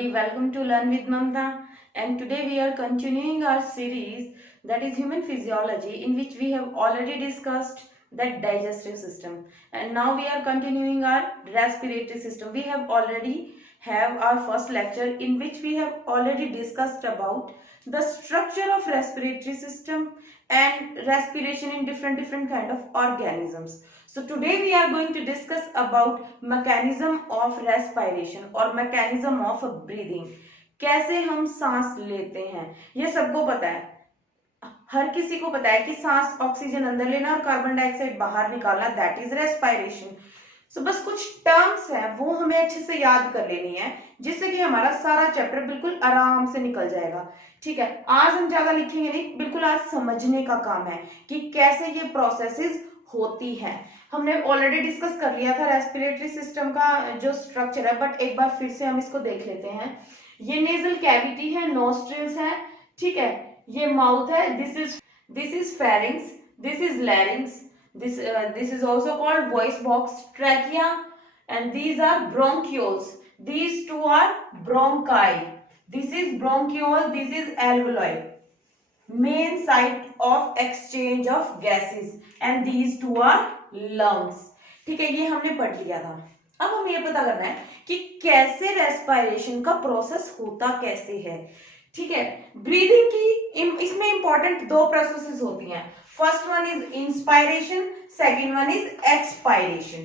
everybody, welcome to Learn with Mamta. And today we are continuing our series that is human physiology, in which we have already discussed that digestive system. And now we are continuing our respiratory system. We have already have our first lecture in which we have already discussed about the structure of respiratory system and respiration in different kind of organisms. So today we are going to discuss about mechanism of respiration और mechanism of breathing. कैसे हम सांस लेते हैं, ये सबको पता है, हर किसी को पता है कि सांस ऑक्सीजन अंदर लेना और कार्बन डाइऑक्साइड बाहर निकालना, दैट इज रेस्पिरेशन. सो बस कुछ टर्म्स हैं वो हमें अच्छे से याद कर लेनी है, जिससे कि हमारा सारा चैप्टर बिल्कुल आराम से निकल जाएगा. ठीक है, आज हम ज्यादा लिखेंगे नहीं, बिल्कुल आज समझने का काम है कि कैसे ये प्रोसेसेस होती है. हमने ऑलरेडी डिस्कस कर लिया था रेस्पिरेटरी सिस्टम का जो स्ट्रक्चर है, बट एक बार फिर से हम इसको देख लेते हैं. ये नेजल कैविटी है, नोस्ट्रिल्स है, ठीक है, ये माउथ है, this is pharynx, this is लैरिंग्स, this is also called voice box, trachea, and these are bronchioles. These two are bronchi. This is bronchiole, this is alveoli, main site of exchange of gases, and these two are lungs. ठीक है, ये हमने पढ़ लिया था. अब हमें ये पता करना है कि कैसे रेस्पिरेशन का प्रोसेस होता कैसे है. ठीक है, ब्रीदिंग की इसमें इंपॉर्टेंट दो प्रोसेसेस होती हैं. First one is inspiration, second one is expiration.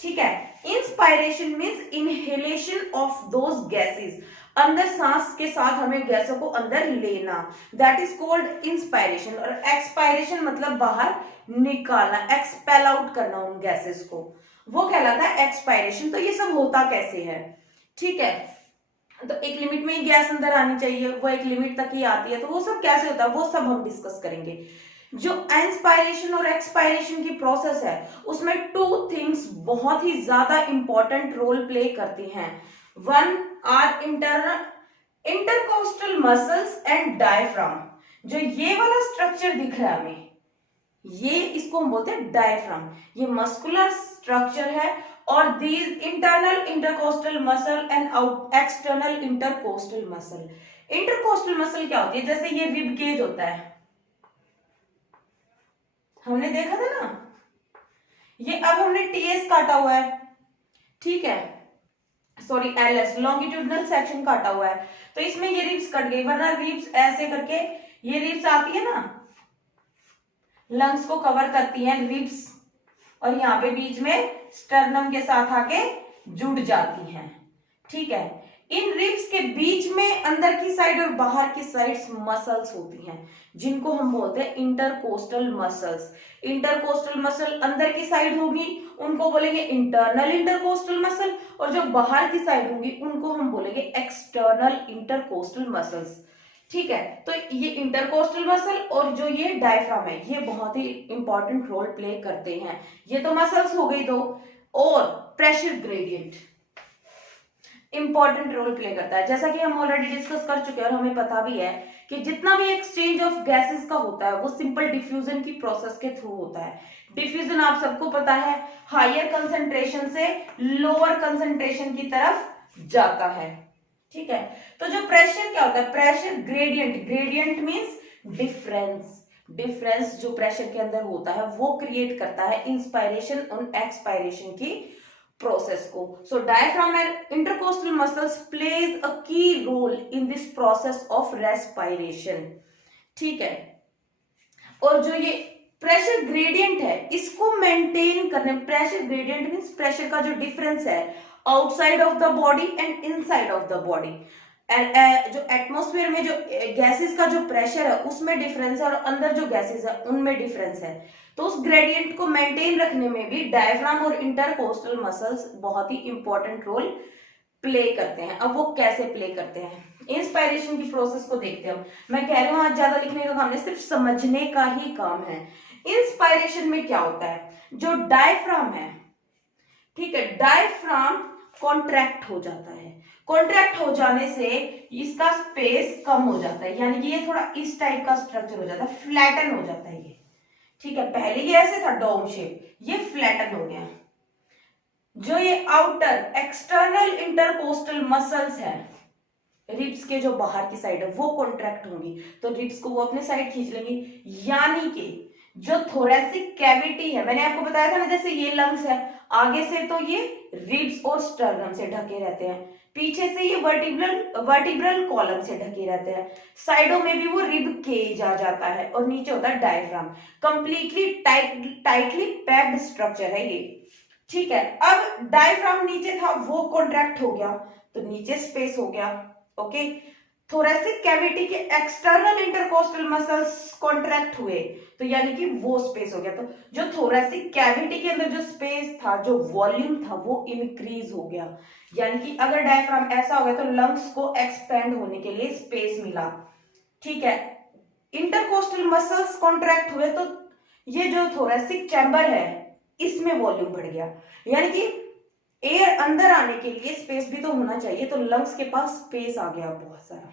ठीक है, inspiration means inhalation of those gases, अंदर सांस के साथ हमें गैसों को अंदर लेना, दैट इज कॉल्ड इंस्पायरेशन. और एक्सपायरेशन मतलब बाहर निकालना, एक्सपेल आउट करना उन गैसेस को, वो कहलाता है एक्सपायरेशन. तो ये सब होता कैसे है. ठीक है, तो एक लिमिट में ही गैस अंदर आनी चाहिए, वो एक लिमिट तक ही आती है, तो वो सब कैसे होता है वो सब हम डिस्कस करेंगे. जो इंस्पायरेशन और एक्सपायरेशन की प्रोसेस है उसमें टू थिंग्स बहुत ही ज्यादा इंपॉर्टेंट रोल प्ले करती हैं. One are intercostal muscles and diaphragm. जो ये वाला स्ट्रक्चर दिख रहा है हमें, ये इसको हम बोलते हैं डायफ्राम. ये मस्कुलर स्ट्रक्चर है, और these internal intercostal muscle and external intercostal muscle. Intercostal muscle क्या होती है, जैसे ये रिब केज होता है, हमने देखा था ना, ये अब हमने टीएस काटा हुआ है, ठीक है, सॉरी एलएस लॉन्गिट्यूडनल सेक्शन काटा हुआ है, तो इसमें ये रिब्स कट गई, वरना रिब्स ऐसे करके ये रिब्स आती है ना, लंग्स को कवर करती हैं रिब्स, और यहाँ पे बीच में स्टर्नम के साथ आके जुड़ जाती हैं. ठीक है, इन रिब्स के बीच में अंदर की साइड और बाहर की साइड मसल्स होती हैं, जिनको हम बोलते हैं इंटरकोस्टल मसल्स. इंटरकोस्टल मसल अंदर की साइड होगी, उनको बोलेंगे इंटरनल इंटरकोस्टल मसल, और जो बाहर की साइड होगी उनको हम बोलेंगे एक्सटर्नल इंटरकोस्टल मसल्स. ठीक है, तो ये इंटरकोस्टल मसल और जो ये डायफ्राम है, ये बहुत ही इंपॉर्टेंट रोल प्ले करते हैं. ये तो मसल्स हो गई दो, और pressure gradient important role play करता है, जैसा कि हम ऑलरेडी डिस्कस कर चुके हैं, और हमें पता भी है कि जितना भी एक्सचेंज ऑफ गैसेस का होता है वो सिंपल डिफ्यूजन की प्रोसेस के थ्रू होता है. डिफ्यूजन आप सबको पता है, हायर कंसंट्रेशन से लोअर कंसंट्रेशन की तरफ जाता है. ठीक है, तो जो प्रेशर क्या होता है, pressure gradient, gradient means difference, difference जो प्रेशर के अंदर होता है वो क्रिएट करता है इंस्पायरेशन और एक्सपायरेशन की प्रोसेस को. So diaphragm and intercostal muscles plays a key role in this process of respiration. ठीक है, और जो ये प्रेशर ग्रेडियंट है इसको मेंटेन करने, प्रेशर ग्रेडियंट मींस प्रेशर का जो डिफरेंस है outside of the body and inside of the body. जो एटमॉस्फेयर में जो गैसेस का जो प्रेशर है उसमें डिफरेंस है, और अंदर जो गैसेस है उनमें डिफरेंस है. तो उस ग्रेडियंट को मेंटेन रखने में भी डायफ्राम और इंटरकोस्टल मसल्स बहुत ही इंपॉर्टेंट रोल प्ले करते हैं. अब वो कैसे प्ले करते हैं, इंस्पायरेशन की प्रोसेस को देखते हैं. मैं कह रही हूँ आज ज्यादा लिखने का काम नहीं, सिर्फ समझने का ही काम है. इंस्पायरेशन में क्या होता है, जो डायफ्राम है, ठीक है, डायफ्राम कॉन्ट्रैक्ट हो जाता है. कॉन्ट्रैक्ट हो जाने से इसका स्पेस कम हो जाता है, यानी कि ये थोड़ा इस टाइप का स्ट्रक्चर हो जाता है, फ्लैटन हो जाता है ये. ठीक है, पहले ये ऐसे था डोम शेप, ये फ्लैटन हो गया. जो ये आउटर एक्सटर्नल इंटरकोस्टल मसल्स है, रिब्स के जो बाहर की साइड है वो कॉन्ट्रैक्ट होंगी, तो रिब्स को वो अपने साइड खींच लेंगी। यानी कि जो थोरेसिक कैविटी है, मैंने आपको बताया था ना, जैसे ये लंग्स है, आगे से तो ये रिब्स और स्टर्नम से ढके रहते हैं, पीछे से ये वर्टिब्रल कॉलम से ढके रहते हैं, साइडों में भी वो रिब केज आ जाता है, और नीचे होता है diaphragm. Completely tightly packed structure है ये। ठीक है, अब डायफ्राम नीचे था वो कॉन्ट्रैक्ट हो गया, तो नीचे स्पेस हो गया। ओके, थोरेसिक कैविटी के एक्सटर्नल इंटरकोस्टल मसल्स कॉन्ट्रैक्ट हुए, तो यानी कि वो स्पेस हो गया। तो जो थोरेसिक कैविटी के अंदर जो स्पेस था, जो वॉल्यूम था, वो इंक्रीज हो गया। यानी कि अगर डायफ्राम ऐसा हो गया तो लंग्स को एक्सपेंड होने के लिए स्पेस मिला। ठीक है, इंटरकोस्टल मसल्स कॉन्ट्रैक्ट हुए तो ये जो थोरेसिक चैम्बर है इसमें वॉल्यूम बढ़ गया, यानी कि एयर अंदर आने के लिए स्पेस भी तो होना चाहिए, तो लंग्स के पास स्पेस आ गया बहुत सारा,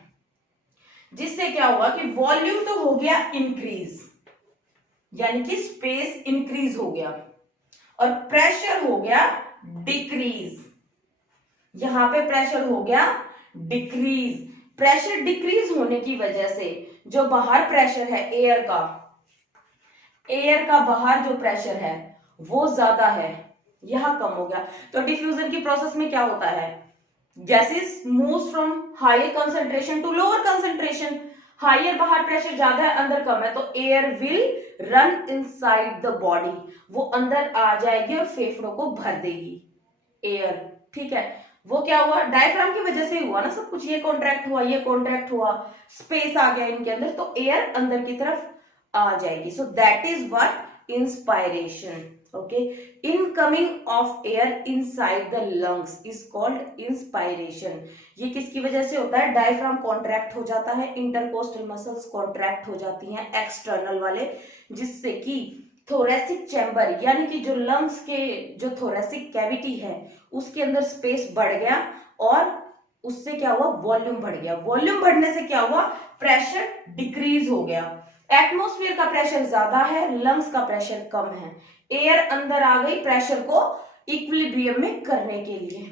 जिससे क्या हुआ कि वॉल्यूम तो हो गया इंक्रीज, यानी कि स्पेस इंक्रीज हो गया, और प्रेशर हो गया डिक्रीज। यहां पे प्रेशर हो गया डिक्रीज। प्रेशर डिक्रीज होने की वजह से जो बाहर प्रेशर है एयर का बाहर जो प्रेशर है वो ज्यादा है, यह कम हो गया। तो डिफ्यूजन की प्रोसेस में क्या होता है, gases moves from higher concentration to lower concentration. Higher बाहर प्रेशर ज्यादा है, अंदर कम है, तो air will run inside the body, वो अंदर आ जाएगी और फेफड़ों को भर देगी एयर। ठीक है, वो क्या हुआ, डायफ्राम की वजह से हुआ ना सब कुछ, ये कॉन्ट्रैक्ट हुआ, ये कॉन्ट्रैक्ट हुआ, स्पेस आ गया इनके अंदर, तो एयर अंदर की तरफ आ जाएगी। So that is what inspiration. Okay, incoming of air inside the lungs is called inspiration. ये किसकी वजह से होता है, डायफ्राम कॉन्ट्रैक्ट हो जाता है, इंटरकोस्टल मसल्स कॉन्ट्रैक्ट हो जाती हैं एक्सटर्नल वाले, जिससे कि थोरेसिक चैम्बर यानी कि जो लंग्स के जो थोरेसिक कैविटी है उसके अंदर स्पेस बढ़ गया, और उससे क्या हुआ, वॉल्यूम बढ़ गया। वॉल्यूम बढ़ने से क्या हुआ, प्रेशर डिक्रीज हो गया। एटमॉस्फेयर का प्रेशर ज्यादा है, लंग्स का प्रेशर कम है, एयर अंदर आ गई प्रेशर को इक्विलिब्रियम में करने के लिए,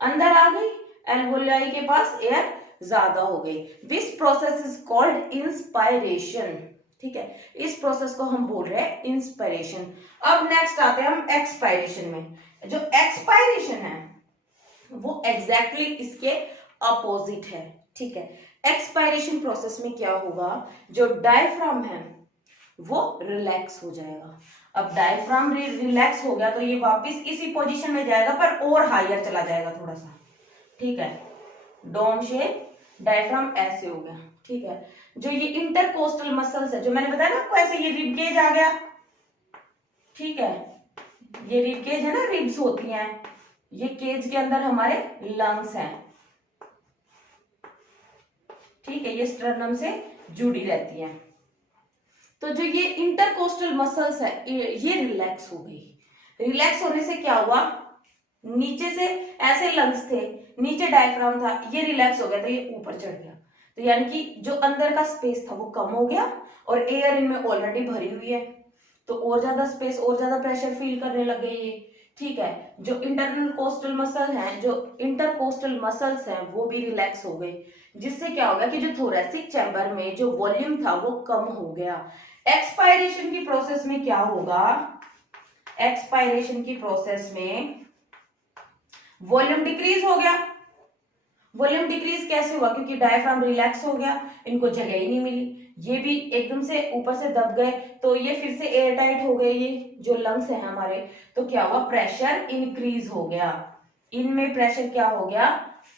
अंदर आ गई, एल्वोलाई के पास एयर ज्यादा हो गई। This process is called inspiration. ठीक है, इस प्रोसेस को हम बोल रहे हैं इंस्पायरेशन। अब नेक्स्ट आते हैं हम एक्सपायरेशन में। जो एक्सपायरेशन है वो एग्जैक्टली इसके अपोजिट है। ठीक है, एक्सपायरेशन प्रोसेस में क्या होगा, जो डायफ्राम है वो रिलैक्स हो जाएगा। अब डायफ्राम रिलैक्स हो गया तो ये वापस इसी पोजीशन में जाएगा, पर और हायर चला जाएगा थोड़ा सा। ठीक है, डोम शेप, डायफ्राम ऐसे हो गया। ठीक है, जो ये इंटरकोस्टल मसल्स है, जो मैंने बताया ना आपको, ऐसे ये रिब केज आ गया। ठीक है, ये रिब केज है ना, रिब्स होती हैं, ये केज के अंदर हमारे लंग्स हैं। ठीक है, ये स्टर्नम से जुड़ी रहती हैं। तो जो ये इंटरकोस्टल मसल्स है ये रिलैक्स हो गई। रिलैक्स होने से क्या हुआ, नीचे से ऐसे लंग्स थे, नीचे डायफ्राम था, ये रिलैक्स हो गया तो ये ऊपर चढ़ गया, तो यानी कि जो अंदर का स्पेस था वो कम हो गया, और एयर इनमें ऑलरेडी भरी हुई है, तो और ज्यादा स्पेस, और ज्यादा प्रेशर फील करने लगे ये। ठीक है, जो इंटरनल कोस्टल मसल हैं, जो इंटरकोस्टल मसल्स हैं, वो भी रिलैक्स हो गए, जिससे क्या होगा कि जो थोरेसिक चैम्बर में जो वॉल्यूम था वो कम हो गया। एक्सपायरेशन की प्रोसेस में क्या होगा, एक्सपायरेशन की प्रोसेस में वॉल्यूम डिक्रीज हो गया। वॉल्यूम डिक्रीज कैसे हुआ, क्योंकि डायफ्राम रिलैक्स हो गया, इनको जगह ही नहीं मिली, ये भी एकदम से ऊपर से दब गए, तो ये फिर से एयर टाइट हो गए, ये जो लंग्स हैं हमारे, तो क्या हुआ, प्रेशर इंक्रीज हो गया, इनमें प्रेशर क्या हो गया,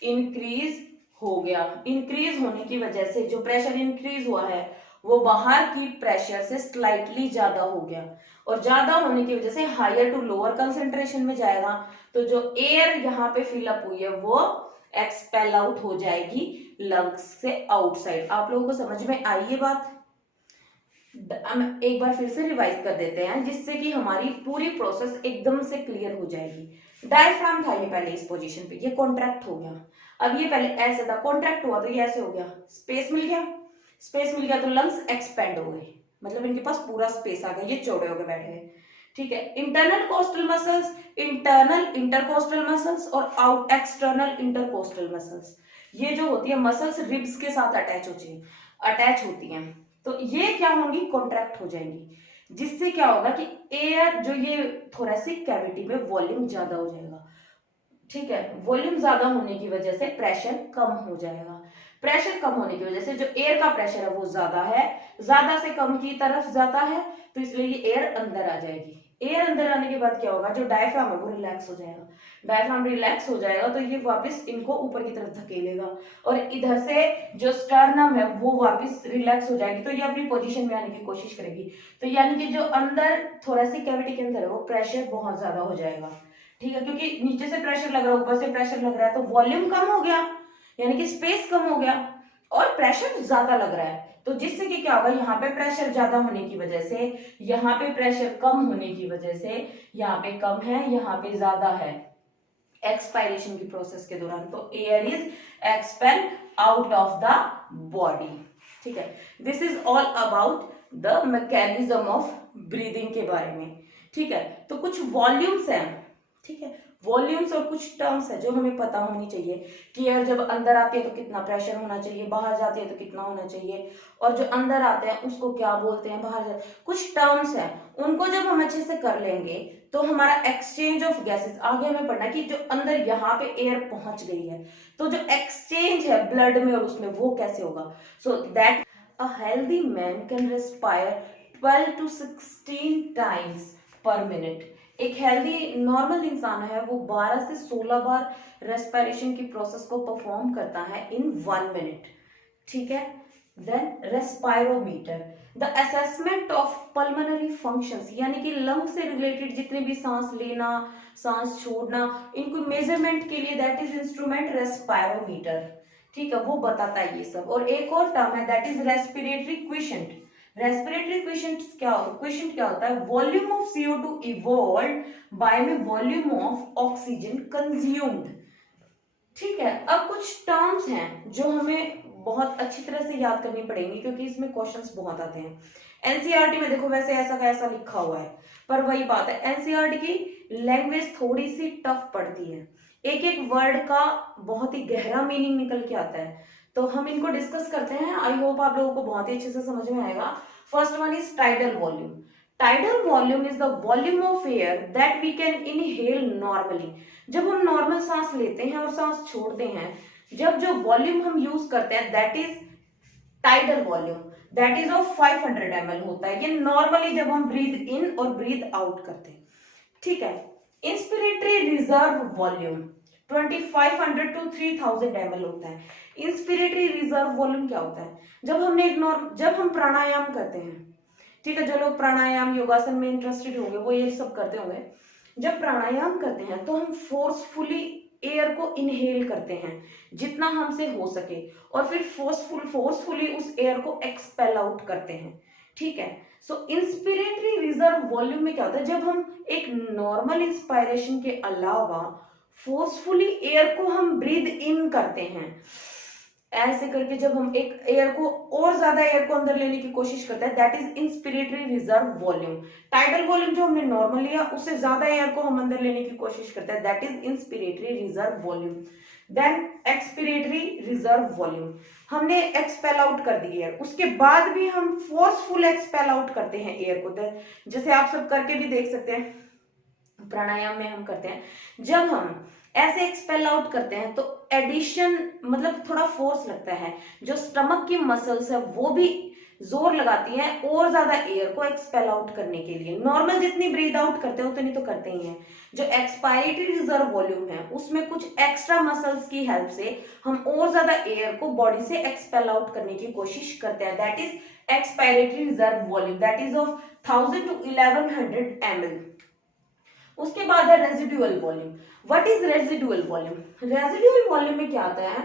इंक्रीज हो गया। इंक्रीज होने की वजह से जो प्रेशर इंक्रीज हुआ है वो बाहर की प्रेशर से स्लाइटली ज्यादा हो गया, और ज्यादा होने की वजह से हायर टू लोअर कंसेंट्रेशन में जाएगा, तो जो एयर यहाँ पे फिलअप हुई है वो एक्सपेल आउट हो जाएगी लंग्स से आउटसाइड। आप लोगों को समझ में आई ये बात, हम एक बार फिर से रिवाइज कर देते हैं, जिससे कि हमारी पूरी प्रोसेस एकदम से क्लियर हो जाएगी। डायफ्राम था ये पहले इस पोजीशन पे, ये कॉन्ट्रैक्ट हो गया, अब ये पहले ऐसे था, कॉन्ट्रैक्ट हुआ तो ये ऐसे हो गया, स्पेस मिल गया, स्पेस मिल गया तो लंग्स एक्सपेंड हो गए, मतलब इनके पास पूरा स्पेस आ गया, ये चौड़े होकर बैठे हैं। ठीक है, internal coastal muscles, internal intercostal muscles, और आउट एक्सटर्नल इंटरकोस्टल मसल्स। ये जो होती है मसल्स रिब्स के साथ अटैच होती हैं, तो ये क्या होंगी, कॉन्ट्रैक्ट हो जाएंगी, जिससे क्या होगा कि एयर जो ये थोरेसिक कैविटी में वॉल्यूम ज्यादा हो जाएगा। ठीक है, वॉल्यूम ज्यादा होने की वजह से प्रेशर कम हो जाएगा। प्रेशर कम होने की वजह से जो एयर का प्रेशर है वो ज्यादा है, ज्यादा से कम की तरफ जाता है, तो इसलिए ये एयर अंदर आ जाएगी। एयर अंदर आने के बाद क्या होगा, जो डायफ्राम है वो रिलैक्स हो जाएगा। डायफ्राम रिलैक्स हो जाएगा तो ये वापस इनको ऊपर की तरफ धकेलेगा, और इधर से जो स्टर्नम है वो वापस रिलैक्स हो जाएगी, तो ये अपनी पोजीशन में आने की कोशिश करेगी। तो यानी कि जो अंदर थोरेसिक कैविटी के अंदर है वो प्रेशर बहुत ज्यादा हो जाएगा। ठीक है, क्योंकि नीचे से प्रेशर लग रहा है, ऊपर से प्रेशर लग रहा है, तो वॉल्यूम कम हो गया, यानी कि स्पेस कम हो गया, और प्रेशर ज्यादा लग रहा है, तो जिससे कि क्या होगा, यहाँ पे प्रेशर ज्यादा होने की वजह से, यहाँ पे प्रेशर कम होने की वजह से, यहाँ पे कम है, यहाँ पे ज्यादा है एक्सपायरेशन की प्रोसेस के दौरान, तो air is expel out of the body. ठीक है, this is all about the mechanism of breathing के बारे में। ठीक है, तो कुछ वॉल्यूम्स हैं, ठीक है, वॉल्यूम्स और कुछ टर्म्स है जो हमें पता होनी चाहिए कि एयर जब अंदर आती है तो कितना प्रेशर होना चाहिए, बाहर जाती है तो कितना होना चाहिए, और जो अंदर आते हैं उसको क्या बोलते हैं, बाहर जाते, कुछ टर्म्स हैं, उनको जब हम अच्छे से कर लेंगे तो हमारा एक्सचेंज ऑफ गैसेस, आगे हमें पढ़ना कि जो अंदर यहाँ पे एयर पहुंच गई है तो जो एक्सचेंज है ब्लड में और उसमें वो कैसे होगा। So that a healthy man can respire 12 to 16 times per minute. एक हेल्दी नॉर्मल इंसान है वो 12 से 16 बार रेस्पिरेशन की प्रोसेस को परफॉर्म करता है इन 1 मिनट। ठीक है, then respirometer, the assessment of pulmonary functions, यानी कि लंग से रिलेटेड जितने भी सांस लेना, सांस छोड़ना, इनको मेजरमेंट के लिए दैट इज इंस्ट्रूमेंट रेस्पायरोमीटर। ठीक है, वो बताता है ये सब। और एक और टर्म है that is respiratory quotient. Respiratory quotient क्या होता है, volume of CO2 evolved by में वॉल्यूम ऑफ ऑक्सीजन कंज्यूम्ड। ठीक है, अब कुछ टर्म्स हैं जो हमें बहुत अच्छी तरह से याद करनी पड़ेंगी क्योंकि इसमें क्वेश्चंस बहुत आते हैं। एनसीईआरटी में देखो वैसे ऐसा का ऐसा लिखा हुआ है, पर वही बात है, एनसीईआरटी की लैंग्वेज थोड़ी सी टफ पड़ती है, एक एक वर्ड का बहुत ही गहरा मीनिंग निकल के आता है, तो हम इनको डिस्कस करते हैं। आई होप आप लोगों को बहुत ही अच्छे से समझ में आएगा। First one is tidal volume. Tidal volume is the volume of air that we can inhale normally. जब हम नॉर्मल सांस लेते हैं और सांस छोड़ते हैं, जब जो वॉल्यूम हम यूज करते हैं that is tidal volume, that is of 500 ml होता है। ये नॉर्मली जब हम ब्रीद इन और ब्रीद आउट करते हैं। ठीक है, inspiratory reserve volume 2500 to 3000 ml होता है। इंस्पिरेटरी रिजर्व वॉल्यूम क्या होता है, जब हम प्राणायाम करते हैं, ठीक है, जो लोग प्राणायाम योगासन में इंटरेस्टेड होंगे वो ये सब करते होंगे, जब प्राणायाम करते हैं तो हम फोर्सफुली एयर को इनहेल करते हैं जितना हमसे हो सके, और फिर फोर्सफुली उस एयर को एक्सपेल आउट करते हैं। ठीक है, सो इंस्पिरेटरी रिजर्व वॉल्यूम में क्या होता है, जब हम एक नॉर्मल इंस्पायरेशन के अलावा फोर्सफुली एयर को हम ब्रीद इन करते हैं, ऐसे करके जब हम एक एयर को और ज्यादा एयर को अंदर लेने की कोशिश करते हैं that is inspiratory reserve volume. Tidal volume जो हमने नॉर्मल लिया उससे ज्यादा एयर को हम अंदर लेने की कोशिश करते हैं that is inspiratory reserve volume. Then expiratory reserve volume, हमने एक्सपेल आउट कर दी एयर, उसके बाद भी हम फोर्सफुल एक्सपेल आउट करते हैं एयर को, जैसे आप सब करके भी देख सकते हैं, प्राणायाम में हम करते हैं, जब हम ऐसे एक्सपेल आउट करते हैं तो एडिशन मतलब थोड़ा फोर्स लगता है, जो स्टमक की मसल्स है वो भी जोर लगाती हैं और ज्यादा एयर को एक्सपेल आउट करने के लिए। नॉर्मल जितनी ब्रीद आउट करते हैं उतनी तो करते ही हैं, जो एक्सपायरेटरी रिजर्व वॉल्यूम है उसमें कुछ एक्स्ट्रा मसल्स की हेल्प से हम और ज्यादा एयर को बॉडी से एक्सपेल आउट करने की कोशिश करते हैं, that is expiratory reserve volume, that is of 1000 to 1100 ml। उसके बाद है residual volume. What is residual volume, residual volume में क्या आता है,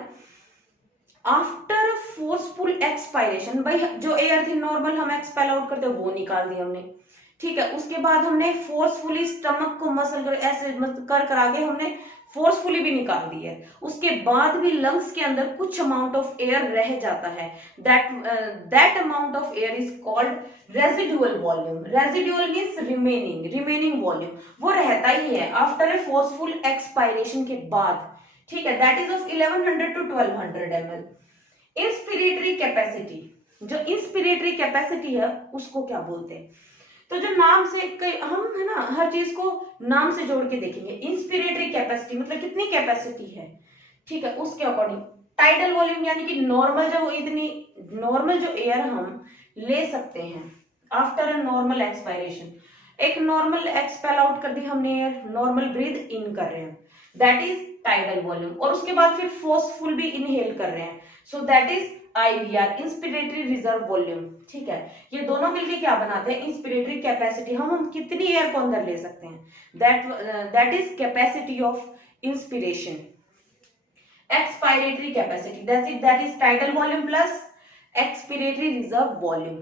आफ्टर फोर्सफुल एक्सपायरेशन, भाई जो एयर थी नॉर्मल हम एक्सपेल आउट करते वो निकाल दी हमने, ठीक है, उसके बाद हमने फोर्सफुली स्टमक को मसल कर ऐसे कर आगे हमने फोर्सफुली भी निकाल दी है, उसके बाद भी लंग्स के अंदर कुछ अमाउंट ऑफ एयर रह जाता है, that amount of air is called residual volume. Residual means remaining volume, वो रहता ही है आफ्टर ए फोर्सफुल एक्सपायरेशन के बाद। ठीक है, that is of 1100 to 1200 ml। Inspiratory capacity, जो इंस्पिरेटरी कैपेसिटी है उसको क्या बोलते हैं? तो जो नाम से हम है ना हर चीज को नाम से जोड़ के देखेंगे। इंस्पिरेटरी कैपेसिटी मतलब कितनी कैपेसिटी है, ठीक है, उसके अकॉर्डिंग। टाइडल वॉल्यूम यानी कि नॉर्मल जो एयर हम ले सकते हैं आफ्टर अ नॉर्मल एक्सपायरेशन। एक नॉर्मल एक्सपेल आउट कर दी हमने एयर, नॉर्मल ब्रीथ इन कर रहे हैं, दैट इज टाइडल वॉल्यूम। और उसके बाद फिर फोर्सफुल भी इनहेल कर रहे हैं, so that is IVR, inspiratory reserve volume. ठीक है, ये दोनों मिलके क्या बनाते हैं? Inspiratory capacity. हम कितनी एयर को अंदर ले सकते हैं, that is capacity of inspiration. Expiratory capacity that is tidal volume plus expiratory reserve volume.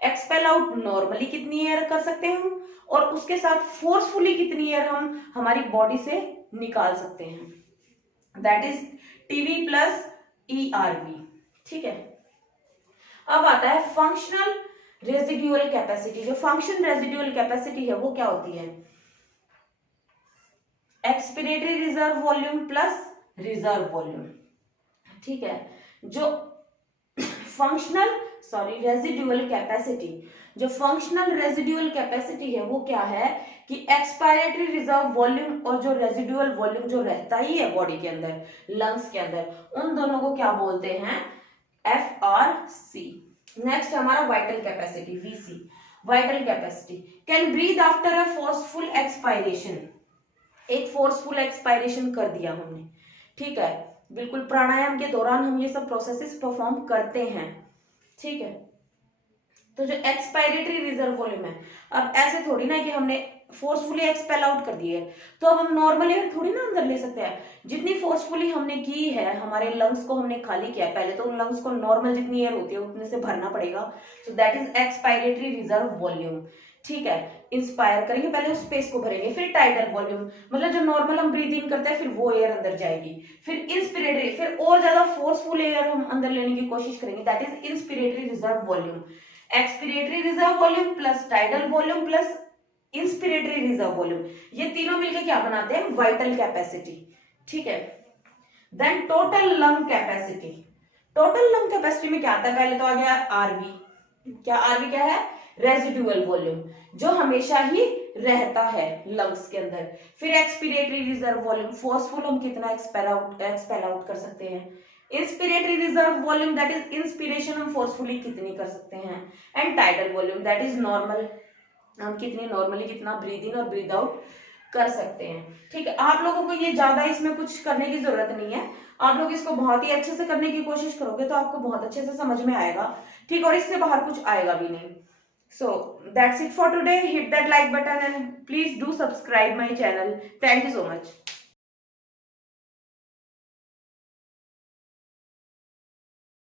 Expel out normally कितनी एयर कर सकते हैं हम, और उसके साथ फोर्सफुली कितनी एयर हम हमारी बॉडी से निकाल सकते हैं, that is TV plus ERV। ठीक है, अब आता है फंक्शनल रेजिड्यूअल कैपेसिटी। जो फंक्शन रेजिड्यूअल कैपेसिटी है वो क्या होती है? Expiratory reserve volume plus reserve volume. ठीक है, जो रेजिड्यूअल कैपेसिटी, जो फंक्शनल रेजिड्यूअल कैपेसिटी है वो क्या है कि एक्सपायरेटरी रिजर्व वॉल्यूम और जो रेजिड्यूअल वॉल्यूम जो रहता ही है बॉडी के अंदर, लंग्स के अंदर, उन दोनों को क्या बोलते हैं? FRC। नेक्स्ट हमारा vital capacity, VC। Vital capacity can breathe after a forceful expiration. एक फोर्सफुल एक्सपायरेशन कर दिया हमने, ठीक है, बिल्कुल प्राणायाम के दौरान हम ये सब प्रोसेसेस परफॉर्म करते हैं। ठीक है, तो जो एक्सपायरेटरी रिजर्व वॉल्यूम है, अब ऐसे थोड़ी ना कि हमने फोर्सफुली एक्सपेल आउट कर दिए तो अब हम नॉर्मल एयर थोड़ी ना अंदर ले सकते हैं। जितनी फोर्सफुली हमने की है, हमारे लंग्स को हमने खाली किया है, पहले तो उन लंग्स को नॉर्मल जितनी एयर होती है उतने से भरना पड़ेगा, so that is expiratory reserve volume. ठीक है, इंस्पायर करेंगे पहले, उस स्पेस को भरेंगे, फिर टाइडल वॉल्यूम मतलब जो नॉर्मल हम ब्रीथ इन करते हैं फिर वो एयर अंदर जाएगी, फिर इंस्पिरेटरी, फिर और ज्यादा फोर्सफुल एयर हम अंदर लेने की कोशिश करेंगे, that is inspiratory reserve volume. Expiratory reserve volume plus tidal volume plus inspiratory reserve volume, ये तीनों मिलकर क्या बनाते हैं? Vital capacity. ठीक है, then total lung capacity. Total lung capacity में क्या आता है? पहले तो आ गया RV। क्या RV क्या है? रेजिडुअल वॉल्यूम, जो हमेशा ही रहता है लंग्स के अंदर। फिर एक्सपिरेटरी रिजर्व वॉल्यूम, फोर्सफुल हम कितना एक्सपेल आउट कर सकते हैं। Inspiratory reserve volume that is inspiration हम फोर्सफुली कितनी कर सकते हैं। And tidal volume that is normal, हम कितनी नॉर्मली कितना ब्रीद इन और ब्रीद आउट कर सकते हैं। ठीक है, आप लोगों को ये ज्यादा इसमें कुछ करने की जरूरत नहीं है, आप लोग इसको बहुत ही अच्छे से करने की कोशिश करोगे तो आपको बहुत अच्छे से समझ में आएगा। ठीक, और इससे बाहर कुछ आएगा भी नहीं। So that's it for today. Hit that like button and please do subscribe my channel. Thank you so much.